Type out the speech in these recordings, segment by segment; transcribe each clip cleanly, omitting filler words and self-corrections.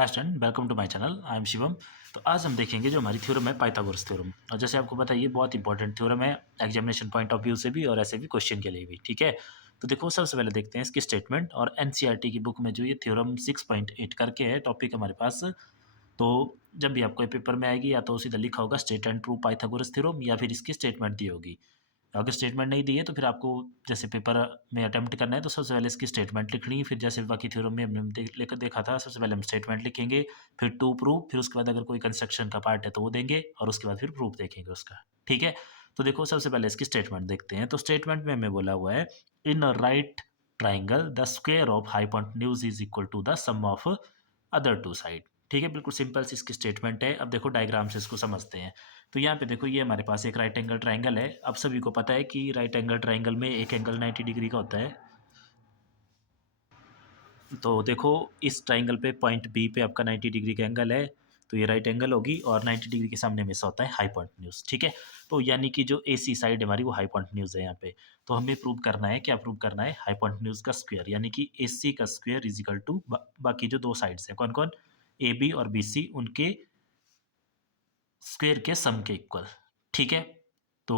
Hi student, welcome to my channel. I am Shivam. तो आज हम देखेंगे जो हमारी थ्योरम है पाइथागोरस थ्योरम। और जैसे आपको पता है ये बहुत इंपॉर्टेंट थ्योरम है एग्जामिनेशन पॉइंट ऑफ व्यू से भी और ऐसे भी क्वेश्चन के लिए भी। ठीक है, तो देखो सबसे पहले देखते हैं इसकी स्टेटमेंट। और एनसीईआरटी की बुक में जो ये थ्योरम 6.8 करके है टॉपिक हमारे पास। तो जब भी आपको पेपर में आएगी या तो सीधा लिखा होगा state and prove Pythagoras theorem या फिर इसकी स्टेटमेंट दी होगी। अगर स्टेटमेंट नहीं दी है तो फिर आपको जैसे पेपर में अटेम्प्ट करना है तो सबसे पहले इसकी स्टेटमेंट लिखनी है। फिर जैसे बाकी थ्योरम में हमने लेकर देखा था, सबसे पहले हम स्टेटमेंट लिखेंगे, फिर टू प्रूव, फिर उसके बाद अगर कोई कंस्ट्रक्शन का पार्ट है तो वो देंगे और उसके बाद फिर प्रूफ देखेंगे उसका। ठीक है, तो देखो सबसे पहले इसकी स्टेटमेंट देखते हैं। तो स्टेटमेंट में हमें बोला हुआ है in a right triangle the square of hypotenuse is equal to the sum of other two side. ठीक है, बिल्कुल सिंपल सी इसकी स्टेटमेंट है। अब देखो डायग्राम से इसको समझते हैं। तो यहाँ पे देखो ये हमारे पास एक राइट एंगल ट्राइंगल है। अब सभी को पता है कि राइट एंगल ट्राइंगल में एक एंगल 90 डिग्री का होता है। तो देखो इस ट्राइंगल पे पॉइंट बी पे आपका 90 डिग्री का एंगल है, तो ये राइट एंगल होगी और 90 डिग्री के सामने में होता है हाइपोटेन्यूज। ठीक है, तो यानी कि जो एसी साइड हमारी वो हाइपोटेन्यूज है यहाँ पे। तो हमें प्रूव करना है, क्या प्रूव करना है? हाइपोटेन्यूज का स्क्वायर, यानी कि एसी का स्क्वायर इज इक्वल टू बाकी जो दो साइड्स हैं कौन कौन, ए बी और बी सी, उनके स्क्वायर के सम के इक्वल। ठीक है, तो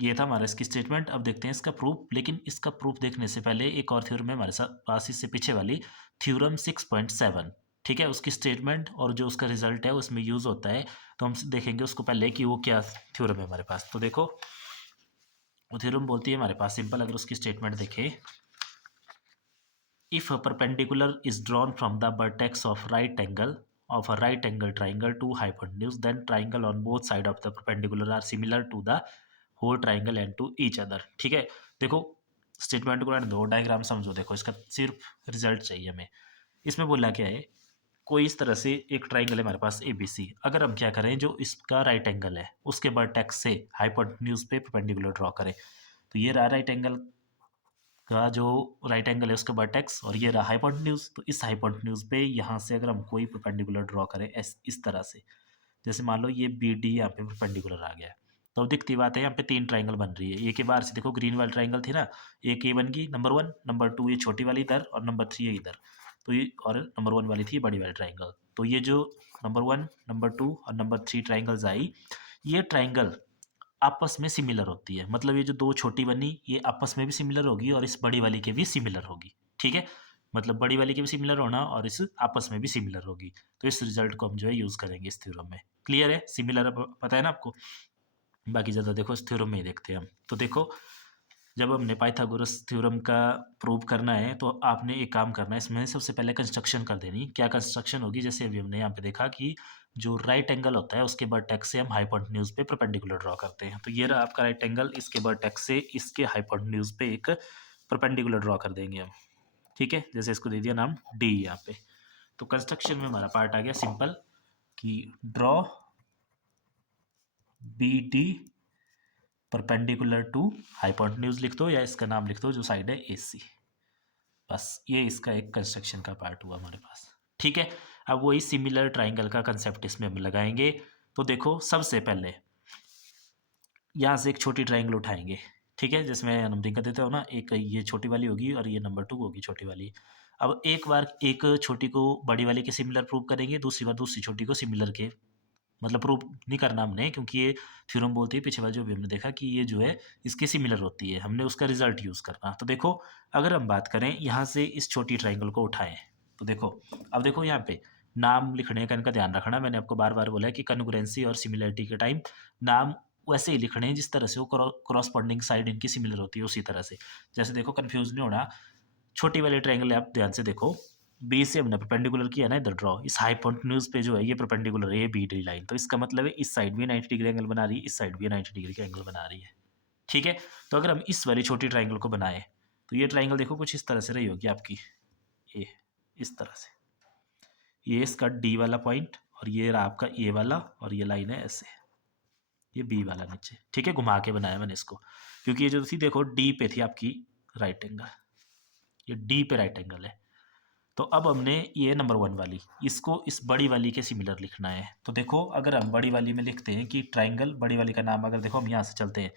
ये था हमारा इसकी स्टेटमेंट। अब देखते हैं इसका प्रूफ। लेकिन इसका प्रूफ देखने से पहले एक और थ्योरम है हमारे साथ पास, इससे पीछे वाली थ्योरम 6.7। ठीक है, उसकी स्टेटमेंट और जो उसका रिजल्ट है उसमें यूज होता है। तो हम देखेंगे उसको पहले कि वो क्या थ्योरम है हमारे पास। तो देखो वो थ्योरम बोलती है हमारे पास सिंपल, अगर उसकी स्टेटमेंट देखें, if a perpendicular is drawn from the vertex of a right angle triangle to hypotenuse, then triangle on both side of the perpendicular are similar to the whole triangle and to each other। ठीक है, देखो statement को रहने दो, diagram समझो। देखो इसका सिर्फ रिजल्ट चाहिए हमें। इसमें बोला क्या है, कोई इस तरह से एक ट्राइंगल है हमारे पास ए बी सी। अगर हम क्या करें, जो इसका राइट एंगल है उसके वर्टेक्स से हाइपोटेन्यूज पे परपेंडिकुलर ड्रॉ करें। तो ये रहा राइट एंगल का जो राइट एंगल है उसका वर्टेक्स, और ये रहा हाइपोटेन्यूज। तो इस हाइपोटेन्यूज पे यहाँ से अगर हम कोई परपेंडिकुलर ड्रॉ करें इस तरह से, जैसे मान लो ये बी डी यहाँ पे परपेंडिकुलर आ गया है, तो अब दिखती बात है यहाँ पे तीन ट्राइंगल बन रही है। एक के बाहर से देखो ग्रीन वाली ट्राइंगल थी ना, एक ये बन गई नंबर 1, नंबर 2 ये छोटी वाली इधर और नंबर 3 ये इधर। तो ये और नंबर 1 वाली थी बड़ी वाली ट्राइंगल। तो ये जो नंबर 1, नंबर 2 और नंबर 3 ट्राइंगल्स आई, ये ट्राइंगल आपस में सिमिलर होती है। मतलब ये जो दो छोटी बनी ये आपस में भी सिमिलर होगी और इस बड़ी वाली के भी सिमिलर होगी। ठीक है, मतलब बड़ी वाली के भी सिमिलर होना और इस आपस में भी सिमिलर होगी। तो इस रिजल्ट को हम जो है यूज करेंगे इस थ्योरम में। क्लियर है? सिमिलर पता है ना आपको। बाकी ज़्यादा देखो इस थ्योरम में ही देखते हैं हम। तो देखो जब हमने पाइथागोरस थ्योरम का प्रूव करना है तो आपने एक काम करना है, इसमें सबसे पहले कंस्ट्रक्शन कर देनी। क्या कंस्ट्रक्शन होगी? जैसे अभी हमने यहाँ पे देखा कि जो राइट एंगल होता है उसके वर्टेक्स से हम हाइपोटेन्यूज पे परपेंडिकुलर ड्रॉ करते हैं। तो ये रहा आपका राइट एंगल, इसके वर्टेक्स से इसके हाइपोटेन्यूज पे एक परपेंडिकुलर ड्रॉ कर देंगे हम। ठीक है, जैसे इसको दे दिया नाम डी यहाँ पे। तो कंस्ट्रक्शन में हमारा पार्ट आ गया सिंपल कि draw B D perpendicular to hypotenuse लिख दो या इसका नाम लिख दो जो साइड है ए सी। बस ये इसका एक कंस्ट्रक्शन का पार्ट हुआ हमारे पास। ठीक है, अब वही सिमिलर ट्राइंगल का कंसेप्ट इसमें हम लगाएंगे। तो देखो सबसे पहले यहाँ से एक छोटी ट्राइंगल उठाएंगे। ठीक है, जिसमें नंबरिंग कर देते हो ना, एक ये छोटी वाली होगी और ये नंबर 2 होगी छोटी वाली। अब एक बार एक छोटी को बड़ी वाली के सिमिलर प्रूव करेंगे, दूसरी बार दूसरी छोटी को सिमिलर के, मतलब प्रूव नहीं करना हमने, क्योंकि ये थ्योरम बोलती है पीछे वाले जो भी हमने देखा कि ये जो है इसकी सिमिलर होती है, हमने उसका रिजल्ट यूज़ करना। तो देखो अगर हम बात करें यहाँ से इस छोटी ट्राइंगल को उठाएं, तो देखो अब देखो यहाँ पे नाम लिखने का इनका ध्यान रखना। मैंने आपको बार बार बोला है कि कन्ग्रुएंसी और सिमिलरिटी के टाइम नाम वैसे ही लिखने हैं जिस तरह से वो क्रॉसपॉन्डिंग साइड इनकी सिमिलर होती है उसी तरह से। जैसे देखो कन्फ्यूज नहीं होना, छोटी वाली ट्राइंगल आप ध्यान से देखो, बी से हमने परपेंडिकुलर किया ना इधर ड्रॉ, इस हाइपोटेन्यूज पे जो है ये परपेंडिकुलर है ये बी डी लाइन। तो इसका मतलब है इस साइड भी 90 डिग्री एंगल बना रही है, इस साइड भी 90 डिग्री का एंगल बना रही है। ठीक है, तो अगर हम इस वाली छोटी ट्राइंगल को बनाए तो ये ट्राइंगल देखो कुछ इस तरह से रही होगी आपकी, ये इस तरह से, ये इसका डी वाला पॉइंट और ये रहा आपका ए वाला और ये लाइन है ऐसे, ये बी वाला नीचे। ठीक है, घुमा के बनाया मैंने इसको, क्योंकि ये जो थी देखो डी पे थी आपकी राइट एंगल, ये डी पे राइट एंगल है। तो अब हमने ये नंबर 1 वाली इसको इस बड़ी वाली के सिमिलर लिखना है। तो देखो अगर हम बड़ी वाली में लिखते हैं कि ट्राइंगल, बड़ी वाली का नाम अगर देखो हम यहाँ से चलते हैं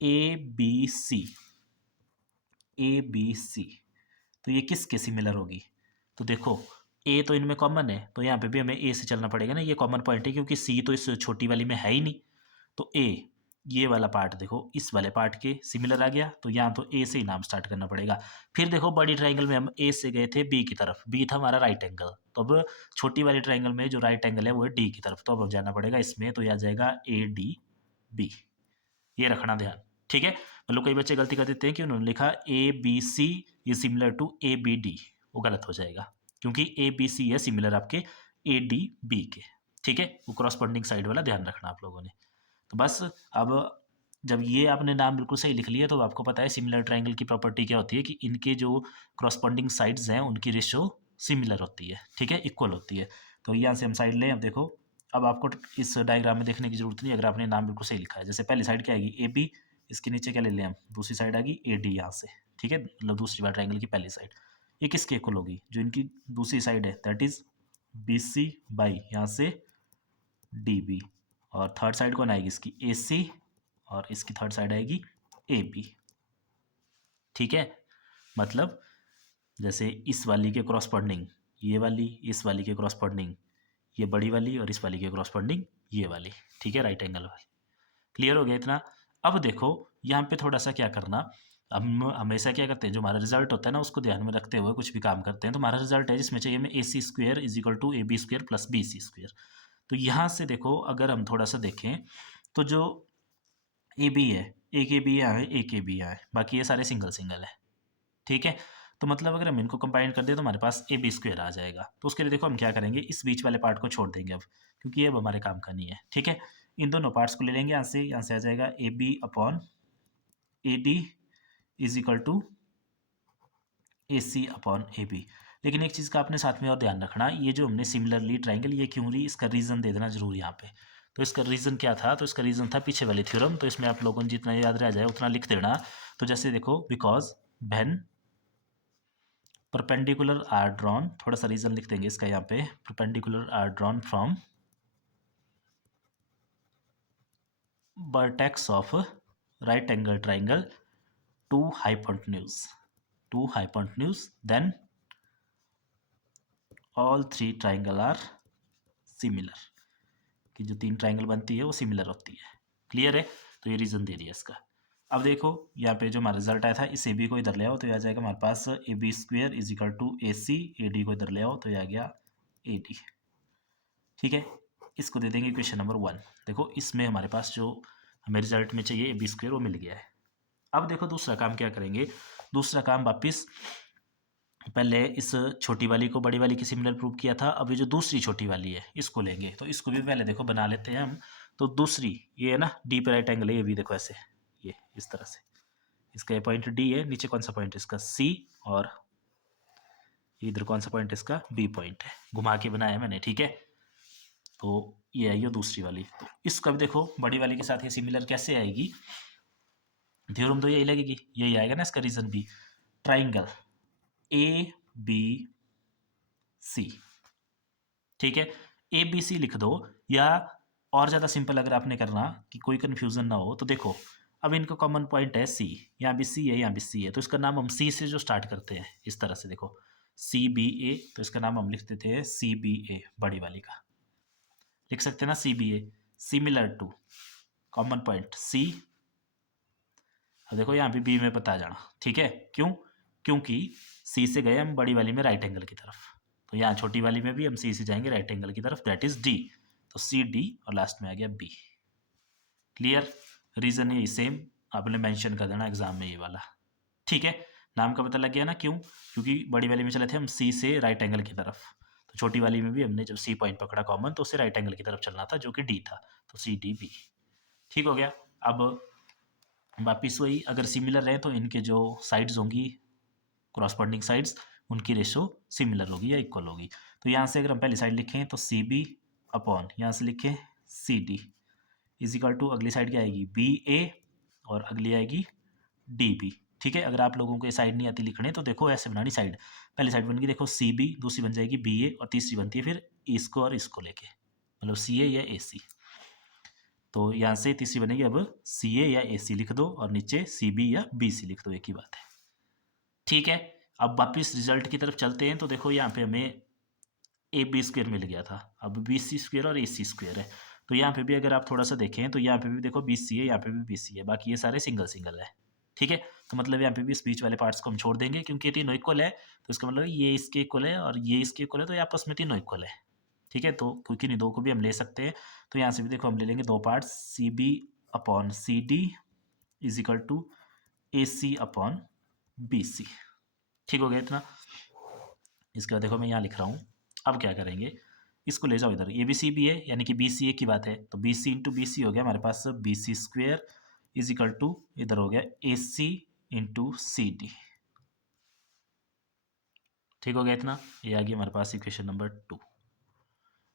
ए बी सी, ए बी सी, तो ये किसके सिमिलर होगी? तो देखो ए तो इनमें कॉमन है, तो यहाँ पे भी हमें ए से चलना पड़ेगा ना, ये कॉमन पॉइंट है क्योंकि सी तो इस छोटी वाली में है ही नहीं। तो ए, ये वाला पार्ट देखो इस वाले पार्ट के सिमिलर आ गया, तो यहाँ तो ए से ही नाम स्टार्ट करना पड़ेगा। फिर देखो बड़ी ट्राइंगल में हम ए से गए थे बी की तरफ, बी था हमारा राइट एंगल, तो अब छोटी वाली ट्राइंगल में जो राइट एंगल है वो है डी की तरफ, तो अब जाना पड़ेगा इसमें, तो यह आ जाएगा ए डी बी। ये रखना ध्यान, ठीक है। मतलब कई बच्चे गलती कर देते हैं कि उन्होंने लिखा ए बी सी ये similar to A B D, वो गलत हो जाएगा क्योंकि ए बी सी है सिमिलर आपके ए डी बी के, ठीक है। वो क्रॉसपॉन्डिंग साइड वाला ध्यान रखना आप लोगों ने। तो बस अब जब ये आपने नाम बिल्कुल सही लिख लिया तो आपको पता है सिमिलर ट्राइंगल की प्रॉपर्टी क्या होती है कि इनके जो क्रॉसपॉन्डिंग साइड्स हैं उनकी रेशो सिमिलर होती है, ठीक है, इक्वल होती है। तो यहाँ से हम साइड लें, अब देखो अब आपको इस डायग्राम में देखने की जरूरत नहीं अगर आपने नाम बिल्कुल सही लिखा है। जैसे पहली साइड क्या आएगी ए बी, इसके नीचे क्या ले लें हम, दूसरी साइड आएगी ए डी यहाँ से, ठीक है, मतलब दूसरी बार ट्राइंगल की पहली साइड। ये किसके इक्वल होगी, जो इनकी दूसरी साइड है that is B C by यहाँ से डी बी, और थर्ड साइड कौन आएगी इसकी ए सी, और इसकी थर्ड साइड आएगी ए बी, ठीक है। मतलब जैसे इस वाली के क्रॉसपॉन्डिंग ये वाली, इस वाली के क्रॉसपॉन्डिंग ये बड़ी वाली, और इस वाली के क्रॉसपॉन्डिंग ये वाली, ठीक है, राइट एंगल वाली। क्लियर हो गया इतना। अब देखो यहाँ पे थोड़ा सा क्या करना, हम हमेशा क्या करते हैं जो हमारा रिजल्ट होता है ना उसको ध्यान में रखते हुए कुछ भी काम करते हैं। तो हमारा रिजल्ट है जिसमें चाहिए हमें A C square is equal to A B square plus B C square. तो यहाँ से देखो अगर हम थोड़ा सा देखें तो जो ए बी है, एक ए बी यहाँ है, एक ए बी यहाँ है, बाकी ये सारे सिंगल सिंगल है, ठीक है। तो मतलब अगर हम इनको कंबाइन कर दें तो हमारे पास ए बी स्क्वेयर आ जाएगा। तो उसके लिए देखो हम क्या करेंगे, इस बीच वाले पार्ट को छोड़ देंगे अब, क्योंकि ये अब हमारे काम का नहीं है, ठीक है। इन दोनों पार्ट्स को ले लेंगे यहाँ से आ जाएगा A B upon A D is equal to A C upon A B. लेकिन एक चीज़ का आपने साथ में और ध्यान रखना, ये जो हमने सिमिलरली ट्राइंगल ये क्यों ली, इसका रीज़न दे देना जरूर यहाँ पे। तो इसका रीज़न क्या था, तो इसका रीज़न था पीछे वाली थ्योरम, तो इसमें आप लोगों ने जितना याद रह जाए उतना लिख देना। तो जैसे देखो because when perpendicular are drawn, थोड़ा सा रीज़न लिख देंगे इसका यहाँ पे, perpendicular are drawn from vertex of right angle triangle to hypotenuse then all three triangle are similar, कि जो तीन ट्राइंगल बनती है वो सिमिलर होती है। क्लियर है, तो ये रीज़न दे दिया इसका। अब देखो यहाँ पे जो हमारा रिजल्ट आया था इस ए बी को इधर ले आओ तो ये आ जाएगा हमारे पास A B square is equal to A C, A D को इधर ले आओ तो ये आ गया ए डी, ठीक है। इसको दे देंगे क्वेश्चन नंबर 1। देखो इसमें हमारे पास जो हमें रिजल्ट में चाहिए ए बी स्क्वेयर वो मिल गया है। अब देखो दूसरा काम क्या करेंगे, दूसरा काम वापिस पहले इस छोटी वाली को बड़ी वाली की सिमिलर प्रूव किया था, अब ये जो दूसरी छोटी वाली है इसको लेंगे, तो इसको भी पहले देखो बना लेते हैं हम। तो दूसरी ये है ना डी पे राइट एंगल है, ये भी देखो ऐसे, ये इस तरह से, इसका ये पॉइंट डी है, नीचे कौन सा पॉइंट है इसका सी, और इधर कौन सा पॉइंट है इसका बी पॉइंट है, घुमा के बनाया मैंने, ठीक है। तो ये आई दूसरी वाली, तो इसका भी देखो बड़ी वाली के साथ ये सिमिलर कैसे आएगी, थ्योरम तो यही लगेगी, यही आएगा ना इसका रीजन भी, ट्राइंगल ए बी सी, ठीक है, ए बी सी लिख दो। या और ज़्यादा सिंपल अगर आपने करना कि कोई कन्फ्यूज़न ना हो तो देखो अब इनका कॉमन पॉइंट है सी, यहाँ भी सी है यहाँ भी सी है, तो इसका नाम हम सी से जो स्टार्ट करते हैं इस तरह से देखो सी बी ए, तो इसका नाम हम लिख देते हैं सी बी ए, बड़ी वाली का लिख सकते हैं ना C B A, similar to common point C. अब देखो यहाँ भी बी में पता जाना, ठीक है, क्यों, क्योंकि सी से गए हम बड़ी वाली में राइट एंगल की तरफ, तो यहाँ छोटी वाली में भी हम सी से जाएंगे राइट एंगल की तरफ, दैट इज डी, तो सी डी और लास्ट में आ गया बी। क्लियर, रीजन ये सेम आपने मेंशन कर देना एग्जाम में ये वाला, ठीक है। नाम का पता लग गया ना, क्यों, क्योंकि बड़ी वाली में चले थे हम सी से राइट एंगल की तरफ, तो छोटी वाली में भी हमने जब सी पॉइंट पकड़ा कॉमन तो उससे राइट एंगल की तरफ चलना था जो कि डी था, तो सी डी बी, ठीक हो गया। अब वापिस वही, अगर सिमिलर है तो इनके जो साइड्स होंगी क्रॉसपॉन्डिंग साइड्स उनकी रेशो सिमिलर होगी या इक्वल होगी। तो यहाँ से अगर हम पहली साइड लिखें तो सी बी अपॉन यहाँ से लिखें C D is equal to अगली साइड क्या आएगी बी ए और अगली आएगी डी बी, ठीक है। अगर आप लोगों को ये साइड नहीं आती लिखने तो देखो ऐसे बनानी साइड, पहली साइड बन गई देखो सी बी, दूसरी बन जाएगी बी ए और तीसरी बनती है फिर इसको और इसको लेके, मतलब सी ए या ए सी। तो यहाँ से तीसरी बनेगी अब सी ए या ए सी लिख दो और नीचे सी बी या बी सी लिख दो, एक ही बात है, ठीक है। अब वापिस रिजल्ट की तरफ चलते हैं, तो देखो यहाँ पे हमें ए बी स्क्वेयर मिल गया था। अब बी सी स्क्वेयर और ए सी स्क्वेयर है, तो यहाँ पे भी अगर आप थोड़ा सा देखें तो यहाँ पे भी देखो बी सी है, यहाँ पे भी बी सी है, बाकी ये सारे सिंगल सिंगल है। ठीक है, तो मतलब यहाँ पे भी इस बीच वाले पार्ट्स को हम छोड़ देंगे, क्योंकि ये तीनों इक्वल है, तो इसका मतलब ये इसके इक्वल है और ये इसके इक्वल है, तो ये आपस में तीनों इक्वल है। ठीक है, तो क्योंकि इन दो को भी हम ले सकते हैं, तो यहाँ से भी देखो हम ले लेंगे दो part, C B upon C D is equal to A C upon B C. ठीक हो गया इतना। इसके बाद देखो मैं यहाँ लिख रहा हूँ, अब क्या करेंगे, इसको ले जाओ इधर, ये भी सी बी है, यानी कि बी सी ए की बात है, तो B C into B C हो गया हमारे पास B C square is equal to इधर हो गया ए सी इंटू सी डी। ठीक हो गया इतना, ये आ गया हमारे पास इक्वेशन नंबर 2।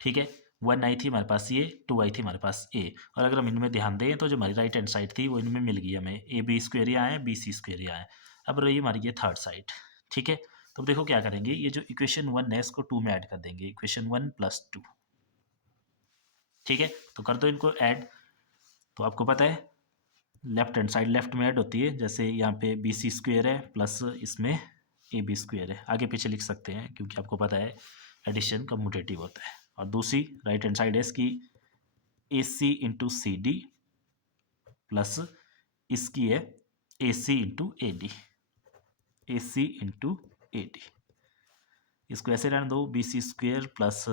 ठीक है, 1 आई थी हमारे पास, ये 2 आई थी हमारे पास ए, और अगर हम इनमें ध्यान दें तो जो हमारी राइट हैंड साइड थी वो इनमें मिल गई हमें, ए बी स्क्वेयर यहाँ है, बी सी स्क्वेयर यहाँ है। अब रही हमारी ये थर्ड साइड। ठीक है, तो अब देखो क्या करेंगे, ये जो इक्वेशन 1 है इसको 2 में ऐड कर देंगे, इक्वेशन 1 + 2। ठीक है, तो कर दो इनको ऐड। तो आपको पता है लेफ्ट हैंड साइड लेफ्ट में ऐड होती है, जैसे यहाँ पे बी सी स्क्वेयर है प्लस इसमें ए बी स्क्वेयर है, आगे पीछे लिख सकते हैं क्योंकि आपको पता है एडिशन कम्यूटेटिव होता है। और दूसरी राइट हैंड साइड है इसकी A C into C D plus इसकी है A C into A D, A C into A D. इसको ऐसे रहने दो, B C square plus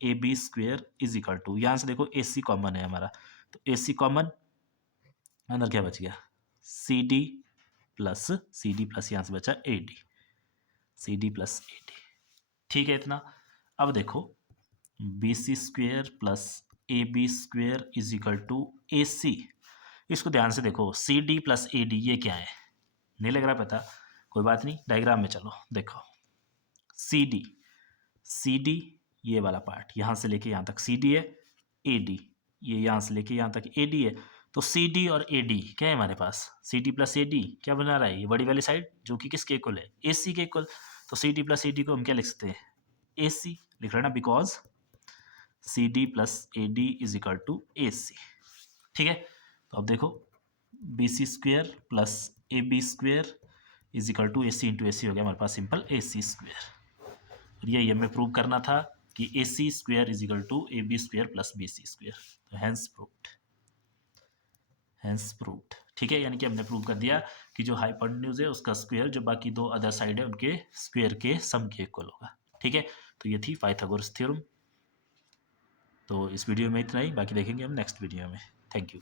A B square is equal to, यहाँ से देखो ए सी कॉमन है हमारा, तो ए सी कॉमन, अंदर क्या बच गया सी डी प्लस यहाँ से बचा A D, C D plus A D. ठीक है इतना। अब देखो B C square plus A B square is equal to A C, इसको ध्यान से देखो, C D plus A D ये क्या है, नहीं लग रहा पता, कोई बात नहीं, डायग्राम में चलो देखो, सी डी, सी डी ये वाला पार्ट यहाँ से लेके यहाँ तक सी डी है, ए डी ये यहाँ से लेके यहाँ तक ए डी है, तो सी डी और ए डी क्या है हमारे पास, C D plus A D क्या बना रहा है, ये बड़ी वाली साइड जो कि किसके इक्वल है, ए सी के इक्वल, तो C D plus A D को हम क्या लिख सकते हैं, ए सी लिख रहे ना, because C D plus A D is equal to A C. ठीक है, तो अब देखो B C square plus A B square is equal to A C into A C हो गया हमारे पास सिंपल ए सी स्क्वेयर। ये हमें प्रूव करना था कि A C square is equal to A B square plus B C square, तो hence proved, hence proved. ठीक है, यानी कि हमने प्रूव कर दिया कि जो हाइपोटेन्यूज है उसका स्क्वायर जो बाकी दो अदर साइड है उनके स्क्वायर के सम के इक्वल होगा। ठीक है, तो ये थी पाइथागोरस थ्योरम। तो इस वीडियो में इतना ही, बाकी देखेंगे हम नेक्स्ट वीडियो में। Thank you.